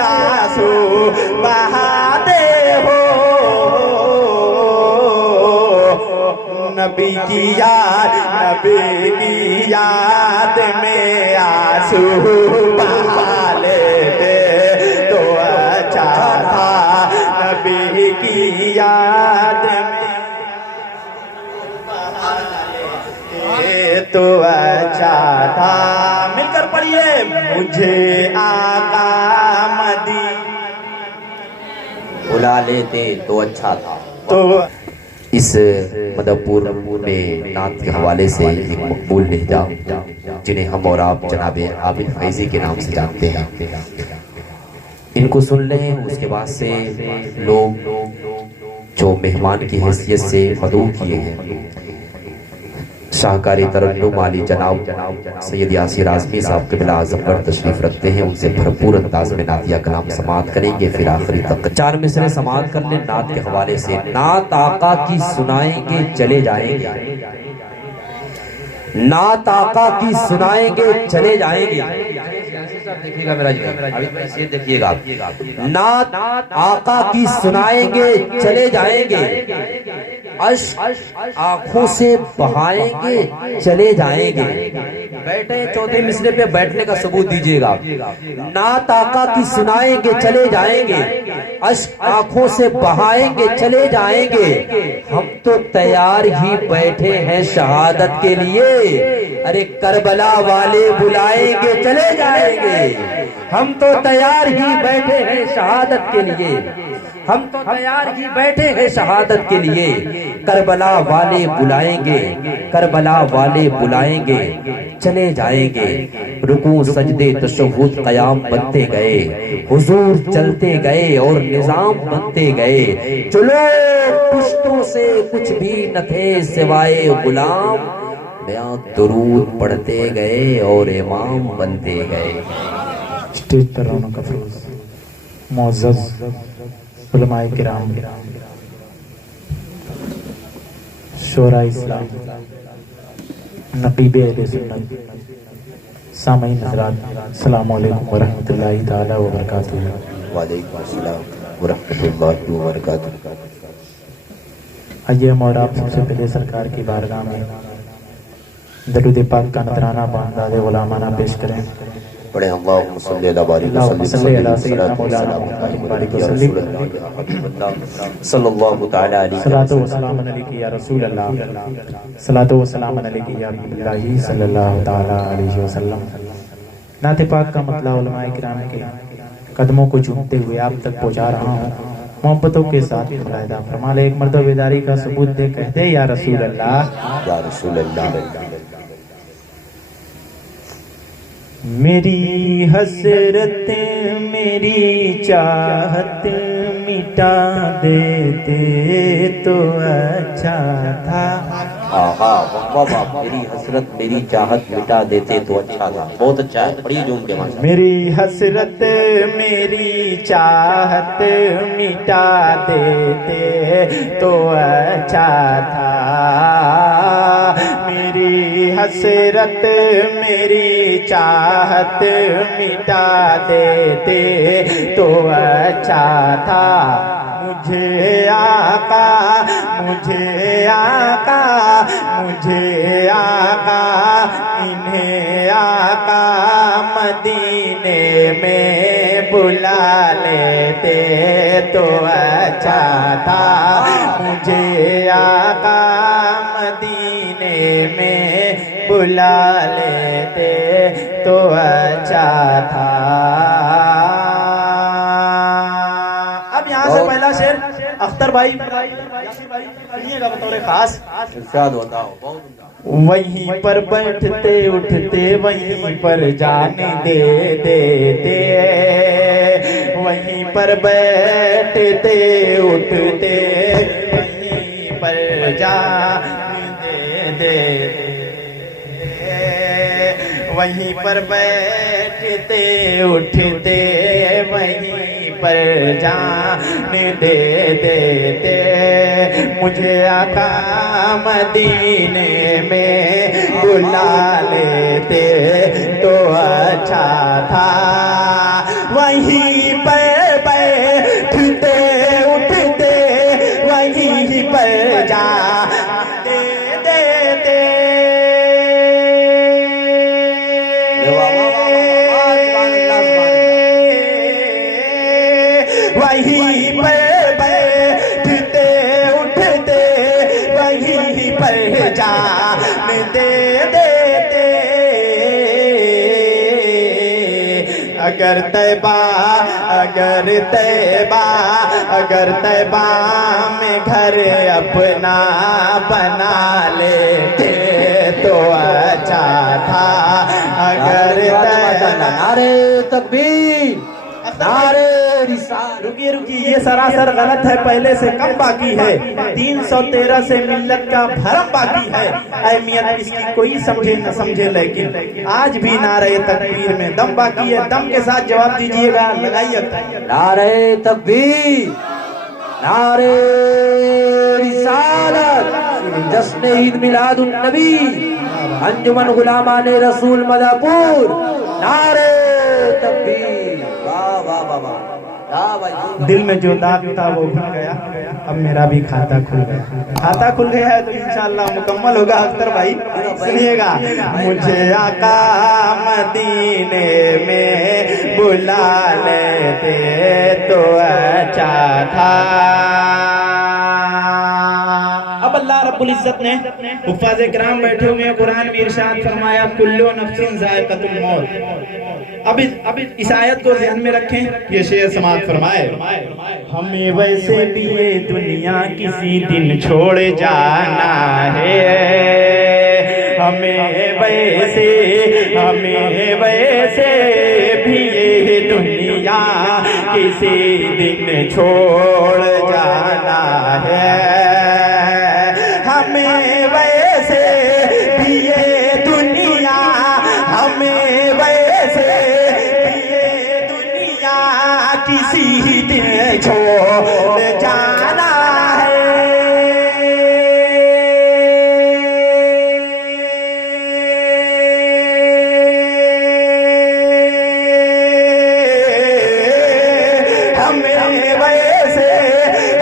आंसू बहाते हो, नबी की याद में आंसू बहा लेते तो अच्छा था। नबी की याद में तो अच्छा था। मिलकर पढ़िए, मुझे आका मदी बुला लेते तो अच्छा था। तो इस मदपुर में नात के हवाले से एक मकबूल लहजा जिन्हें हम और आप जनाबे आबिद फैजी के नाम से जानते हैं, इनको सुन लें। उसके बाद से लोग जो मेहमान की हैसियत से मदऊ किए हैं, शाहकारी तरन्नुम आली जनाब सैयद यासिर आज़मी साहब क़िबला आज़मगढ़ तशरीफ रखते हैं। उनसे भरपूर अंदाज में नातिया कलाम समाअत करेंगे, फिर आखिरी तक 4 मिसरे समाअत कर लें नात के हवाले से। नात आका की सुनाएंगे चले जाएंगे, नात आका की सुनाएंगे चले जाएंगे। देखिएगा मेरा जी, देखिएगा, नात आका की सुनाएंगे चले जाएंगे, अश्क आंखों से बहाएंगे चले जाएंगे। बैठे 4थे मिसरे पे बैठने का सबूत दीजिएगा। नात आका की सुनाएंगे चले जाएंगे, अश्क आंखों से बहाएंगे चले जाएंगे। हम तो तैयार ही बैठे हैं शहादत के लिए, अरे करबला वाले बुलाएंगे चले जाएंगे। हम तो तैयार ही बैठे हैं शहादत के लिए, हम तो तैयार ही बैठे हैं शहादत के लिए। करबला वाले बुलाएंगे, करबला वाले बुलाएंगे चले जाएंगे। रुकू सजदे तशहुद क़याम बनते गए, हुजूर चलते गए और निजाम बनते गए। चलो पुश्तों से कुछ भी न थे सिवाय गुलाम, बयां दुरूद पढ़ते गए और इमाम बनते गए। स्टेज पर रौनक अफरोज मुअज़्ज़ज़ उलमाए किराम, शोरा इस्लाम, नक़ीबे अहले सुन्नत, सामईन हज़रात, अस्सलामु अलैकुम व रहमतुल्लाहि ताला व बरकातुहू। वालेकुम अस्सलाम व रहमतुल्लाहि व बरकातुहू। आइए हम और आप सबसे पहले सरकार की बारगाह में दरूद पाक का नजराना बांदादे गुलामाना पेश करें। पढ़े अल्लाहुम्मा सल्ली अला बारिक सल्लल्लाहु तआला अलैहि सलातो व सलाम अलैका या रसूल अल्लाह, सलातो व सलाम अलैका या हबीबल्लाह सल्लल्लाहु तआला अलैहि वसल्लम। नात पाक का मतलब उलमाए किराम के कदमों को चूमते हुए आप तक पहुंचा रहा हूँ, मोहब्बतों के साथ मुलाहिदा फरमा ले। एक मर्द बेदारी का सबूत दे, कह दे या रसूल अल्लाह, या रसूल अल्लाह। मेरी हसरत मेरी चाहत मिटा देते तो अच्छा था। आहा वाह वाह, मेरी हसरत मेरी चाहत मिटा देते तो अच्छा था। बहुत अच्छा है, बड़ी जूम के माशा। मेरी हसरत मेरी चाहत मिटा देते तो अच्छा था। मेरी हसरत मेरी चाहत मिटा देते तो अच्छा था। मुझे आका, मुझे आका, मुझे आका, इन्हें आका मदीने में बुला लेते तो अच्छा था। मुझे आका मदीने में बुला लेते तो अच्छा था। अब यहाँ से पहला शेर अख्तर भाई पढ़िएगा बतौर खास। इरशाद होता हो। वहीं पर बैठते उठते वहीं पर जाने दे देते, वहीं पर बैठते उठते वहीं पर जाने दे देते, वहीं पर बैठते उठते वहीं पर जाने दे देते। मुझे आका मदीने में बुला लेते तो अच्छा था। वहीं वहीं पर बैठते उठते वहीं पर जान दे देते। अगर तैबा में घर अपना बना लेते तो अच्छा था। अगर नारे तकबीर, नारे रिसालत। रुकिए, ये सरासर गलत है, पहले से कम बाकी है। 313 से मिल्लत का भरम बाकी है। अहमियत इसकी कोई समझे न समझे, लेकिन आज भी नारे तकबीर में दम बाकी है। दम के साथ जवाब दीजिएगा, लगाइए। नारे तकबीर, नारे रिसालत, जश्न ईद मिलादुन नबी, अंजुमन गुलामाने रसूल मदापुर, नारे तकबीर। वाह वाह वाह वाह, दिल में जो दाग था वो खुल गया, अब मेरा भी खाता खुल गया। खाता खुल गया है तो इंशाअल्लाह मुकम्मल होगा। अख्तर भाई सुनिएगा। मुझे आका मदीने में बुला लेते तो अच्छा था। अब अल्लाह रब्बुल इज्जत ने हुफ़ाज़े किराम बैठे हुए हैं, कुरान में इरशाद फरमाया कुल्लु नफ्सिन ज़ाइक़तुल मौत। अब इस आयत को ध्यान में रखें, ये शेर समाअत फरमाए। हमें वैसे भी ये दुनिया किसी दिन छोड़ जाना है। हमें वैसे भी ये दुनिया किसी दिन छोड़ जाना है। हमें वैसे भी ये दुनिया, हमें वैसे भी ये दुनिया किसी दिन छोड़ जाना है।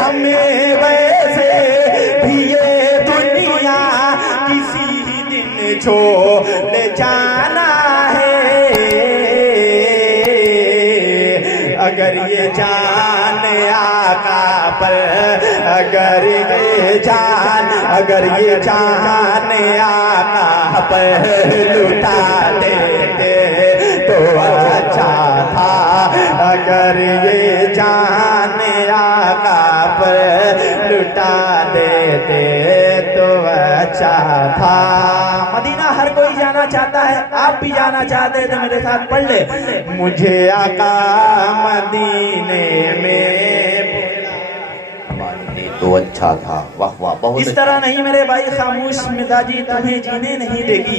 हमें वैसे भी ये दुनिया किसी दिन छोड़ जाना है। अगर ये जान आका पर, अगर ये जान आका पर लुटा देते तो अच्छा था। अगर ये जान आका पर लुटा देते तो अच्छा था। मदीना हर कोई जाना चाहता है, आप भी जाना चाहते हैं तो मेरे साथ पढ़ ले। मुझे आका मदीने में तो अच्छा था। वाह वाह, बहुत इस तरह नहीं मेरे भाई, खामोश मिजाजी तुम्हें जीने नहीं देगी।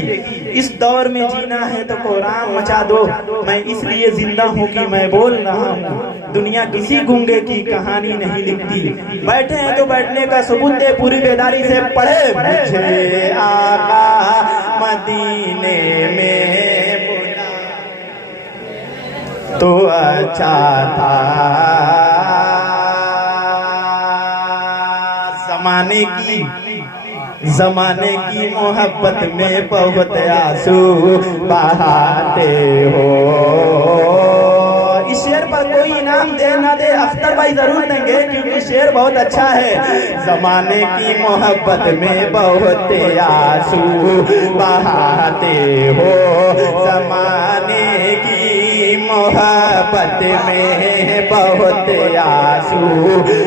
इस दौर में जीना है तो कोराम मचा दो। मैं इसलिए जिंदा हूँ कि मैं बोल रहा हूँ। दुनिया किसी गूंगे की कहानी नहीं लिखती। बैठे हैं तो बैठने का सबूत दे, पूरी बेदारी से पढ़े। मुझे आका मदीने में तो अच्छा था। जमाने की मोहब्बत में बहुत आंसू बहाते हो। इस शेर पर कोई इनाम दे ना दे, अख्तर भाई जरूर देंगे क्योंकि शेर बहुत अच्छा है। जमाने की मोहब्बत में बहुत आंसू बहाते हो। जमाने की मोहब्बत में बहुत आंसू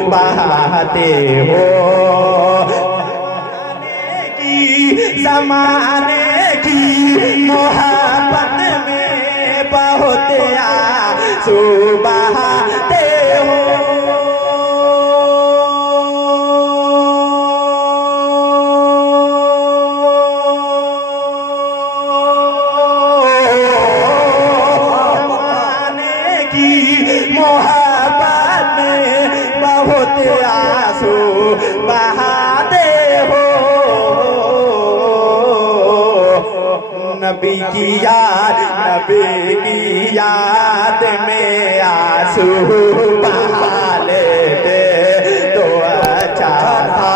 बहाते हो। ज़माने की मोहब्बत में बहुत आंसू बहाते हो। ज़माने की मोहब्बत में बहुत आंसू बहाते हो। नबी की याद में आंसू बहा लेते तो अच्छा था।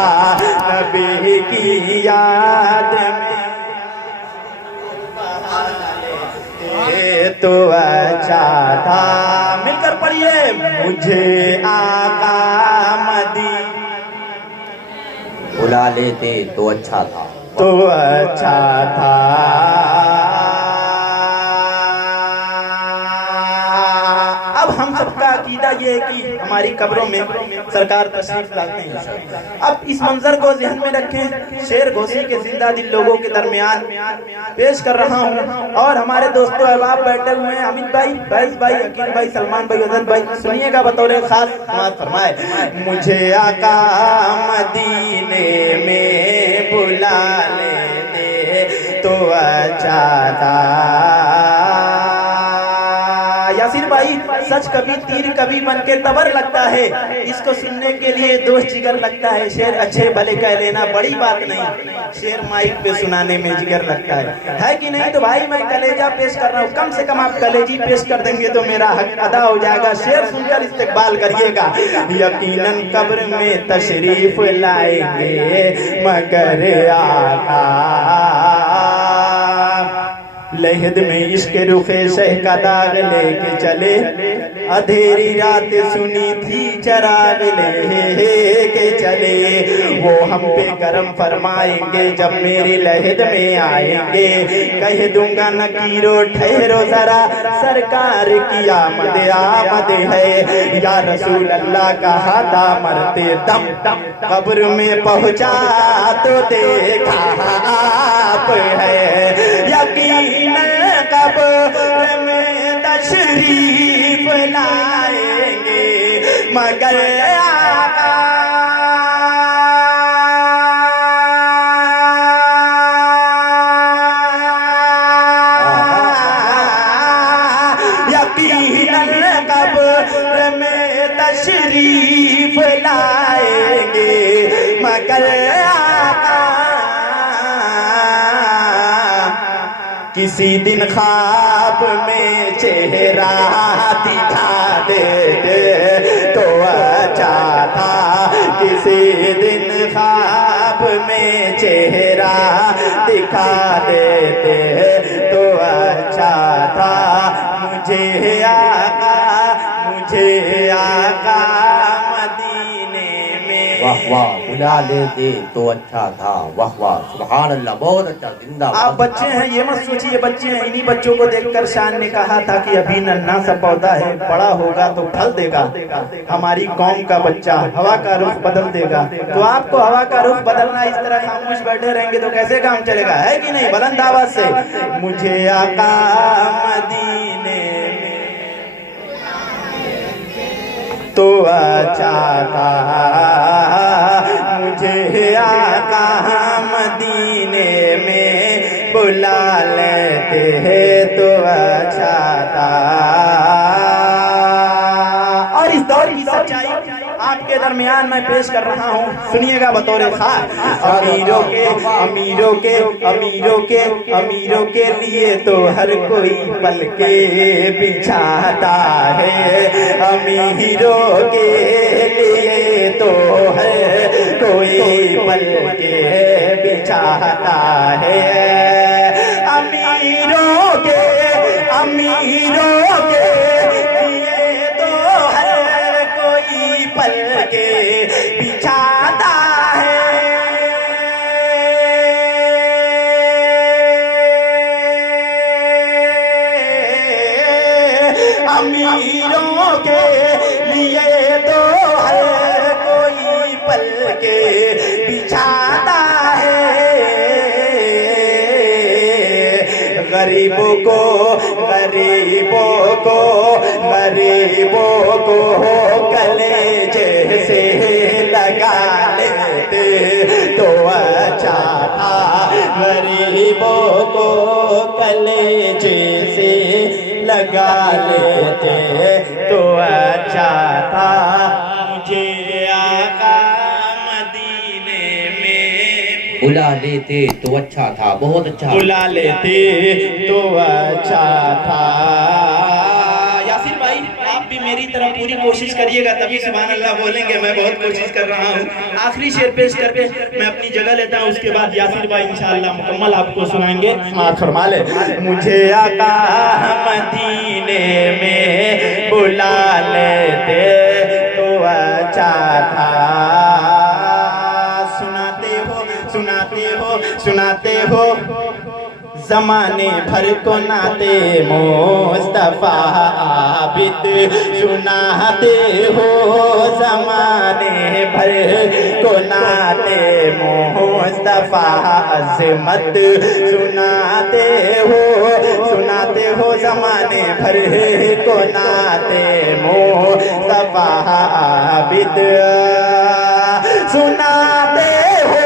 नबी की याद में बहा लेते तो अच्छा था। मिलकर पढ़िए। मुझे आका मदी बुला लेते तो अच्छा था, तो अच्छा था। अब हम सबका अकीदा ये है कि हमारी कब्रों में सरकार तशरीफ लाते हैं। अब इस मंजर को ज़हन में रखें, शेर घोसी के जिंदा दिल लोगों के दरमियान पेश कर रहा हूँ और हमारे दोस्तों अहबाब बैठे हुए हैं, अमित भाई, फैज भाई, अकील भाई, सलमान भाई, अदल भाई, सुनिएगा बतौर खास समाअत फरमाए। मुझे आका मदीने में बुला लेते तो अच्छा था। यासिर भाई, सच कभी तीर कभी बन के तबर लगता है, इसको सुनने के लिए दोस्त जिगर लगता है। शेर अच्छे भले कह लेना बड़ी बात नहीं, शेर माइक पे सुनाने में जिगर लगता है कि नहीं? तो भाई मैं कलेजा पेश कर रहा हूँ, कम से कम आप कलेजी पेश कर देंगे तो मेरा हक अदा हो जाएगा। शेर सुनकर इस्तेकबाल करिएगा। यकीनन कब्र में तशरीफ लाएंगे मगर आका, लहद में इश्क रुखे शह का दाग लेके चले, अधेरी रात सुनी थी चराग लेके चले। वो हम पे करम फरमाएंगे जब मेरी लहद में आएंगे, कह दूंगा नकीरो ठहरो जरा, सरकार की आमद आमद है। या रसूल अल्लाह कहा था मरते दम, कब्र में पहुंचा तो देखा आप है। यकीन कब्र में तशरीफ लाएंगे मगर आका, यकीनन कब्र में तशरीफ लाएंगे मगर आका, किसी दिन ख्वाब में चेहरा दिखा देते तो अच्छा था। किसी दिन ख्वाब में चेहरा दिखा देते तो अच्छा था। मुझे आका मदीने में, वाह वाह, बुला लेते तो अच्छा था, वाह वाह, सुभान अल्लाह, बहुत अच्छा, जिंदा। आप बच्चे हैं, ये मत सोचिए बच्चे हैं। इन्हीं बच्चों को देखकर शान ने कहा था कि अभी नन्हा सा पौधा है, बड़ा होगा तो फल देगा। हमारी कौम का बच्चा हवा का रुख बदल देगा। तो आपको हवा का रुख बदलना, इस तरह खामोश बैठे रहेंगे तो कैसे काम चलेगा, है कि नहीं? बुलंद आवाज से मुझे आका मदीने में तो अच्छा था, मुझे आका मदीने में बुला लेते तो अच्छा था। और इस दौर की सच्चाई आपके दरमियान मैं पेश कर रहा हूँ, सुनिएगा बतौर खास। अमीरों के लिए तो हर कोई पल के बिछाता है, अमीरों के लिए तो हर कोई पल के बिछाता है। अमीरों के लिए तो हर कोई पल के बिछाता है। अमीरों के लिए तो हर कोई पल के बिछाता है। गरीबों को कलेजे से लगा लेते तो अच्छा था। गरीबों को कलेजे से लगा लेते तो अच्छा था। मुझे आका मदीने में बुला लेते तो अच्छा था, बहुत अच्छा, बुला लेते तो अच्छा था। यासिर भाई, आप भी मेरी तरफ पूरी कोशिश करिएगा तभी सुभान अल्लाह बोलेंगे। मैं बहुत कोशिश कर रहा हूँ। आखिरी शेर पेश करके मैं अपनी जगह लेता हूँ, उसके बाद यासिर भाई इंशाअल्लाह मुकम्मल आपको सुनाएंगे। समाअत फरमा ले। मुझे आका मदीने में बुला लेते तो अच्छा था। सुनाते हो जमाने भर को नाते मुस्तफा आबिद, सुनाते हो जमाने भर को नाते मुस्तफा अज़मत, सुनाते हो जमाने भर को नाते मुस्तफा आबिद, सुनाते हो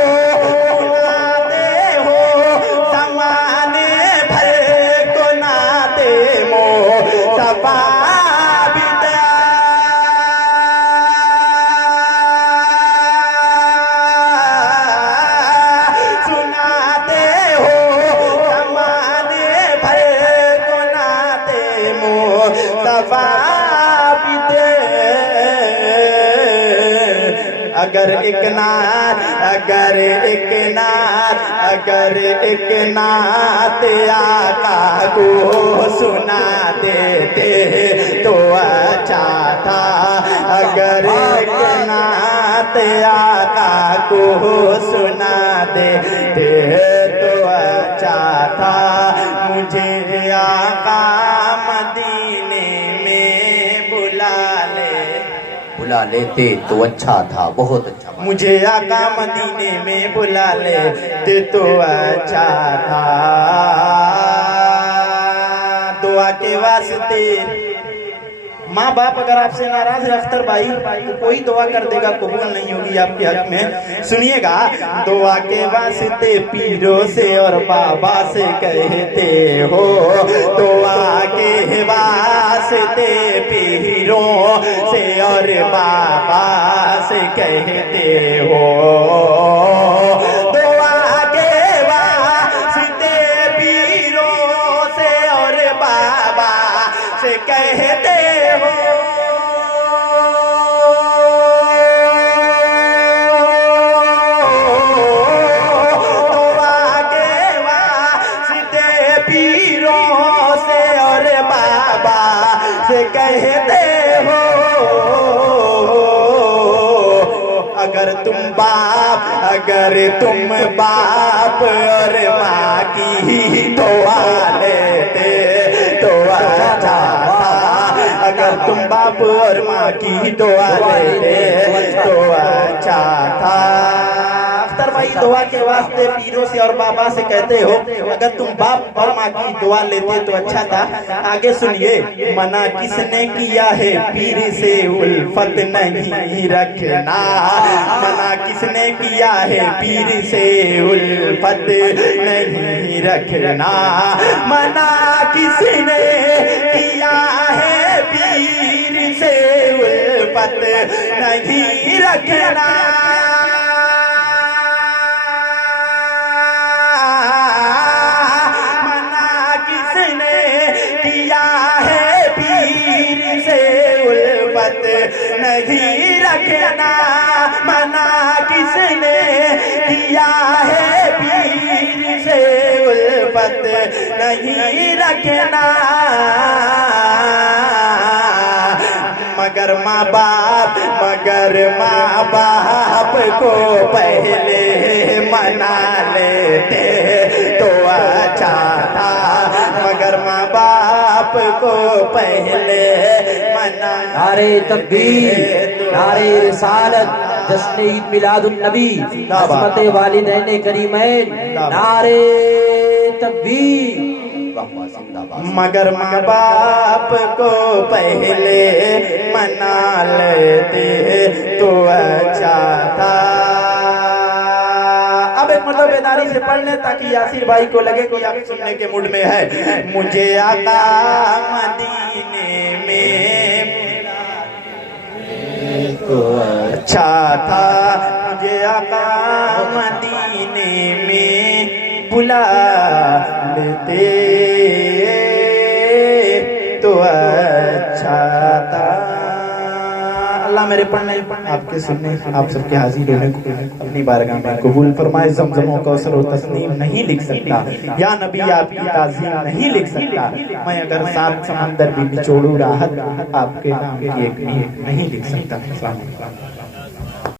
अगर एक नात आका को सुना देते तो अच्छा था। अगर एक नात आका को सुना देते तो अच्छा था। मुझे आका मदीने में बुला लेते तो अच्छा था, बहुत अच्छा। मुझे आका मदीने में बुला लेते तो अच्छा था। दुआ के वास्ते माँ बाप अगर आपसे नाराज है अख्तर भाई तो कोई दुआ कर देगा, कबूल नहीं होगी आपके हक में। सुनिएगा, दुआ के वास्ते पीरों से और बाबा से कहते हो, दुआ के वास्ते पीरों से और बाबा से कहते हो, दुआ के वास्ते पीरों से और बाबा से कहते कहते हो। अगर तुम बाप और माँ की दुआ लेते तो अच्छा था। अगर तुम बाप और माँ की दुआ लेते तो अच्छा था। अख्तर भाई दुआ के वास्ते पीरों से और बाबा से कहते हो, अगर तुम बाप और माँ की दुआ लेते तो अच्छा था। आगे सुनिए, मना किसने किया है पीर से उल्फत नहीं रखना, मना किसने किया है पीर से उल्फत नहीं रखना, मना किसने किया है पीर से उल्फत नहीं रखना। नहीं रखना, मना किसने किया है पीर से उल्फत नहीं रखना। मगर माँ बाप को पहले मना लेते तो अच्छा था। मगर माँ बाप को पहले मना। नारे तकबीर, नारे रिसालत, जश्न ईद मिलादुन नबी, अज़मत वालिदैन करीमैन, नारे तकबीर। मगर माँ बाप को पहले मना लेते तो अच्छा था। अब एक मतलब बेदारी से पढ़ने ताकि यासिर भाई को लगे कि आप सुनने के मूड में है। मुझे आका मदीने में तो अच्छा था। मुझे आका मदीने में बुला लेते तो अच्छा था। अल्लाह मेरे पढ़ने आपके सुनने आप सबके हाजिर होने को अपनी बारगाह में कबूल फरमाए। ज़मज़म कौसर और तस्नीम नहीं लिख सकता, या नबी आपकी ताज़ीम नहीं लिख सकता। मैं अगर 7 समंदर भी निचोड़ू राहत आपके नाम की एक नहीं लिख सकता।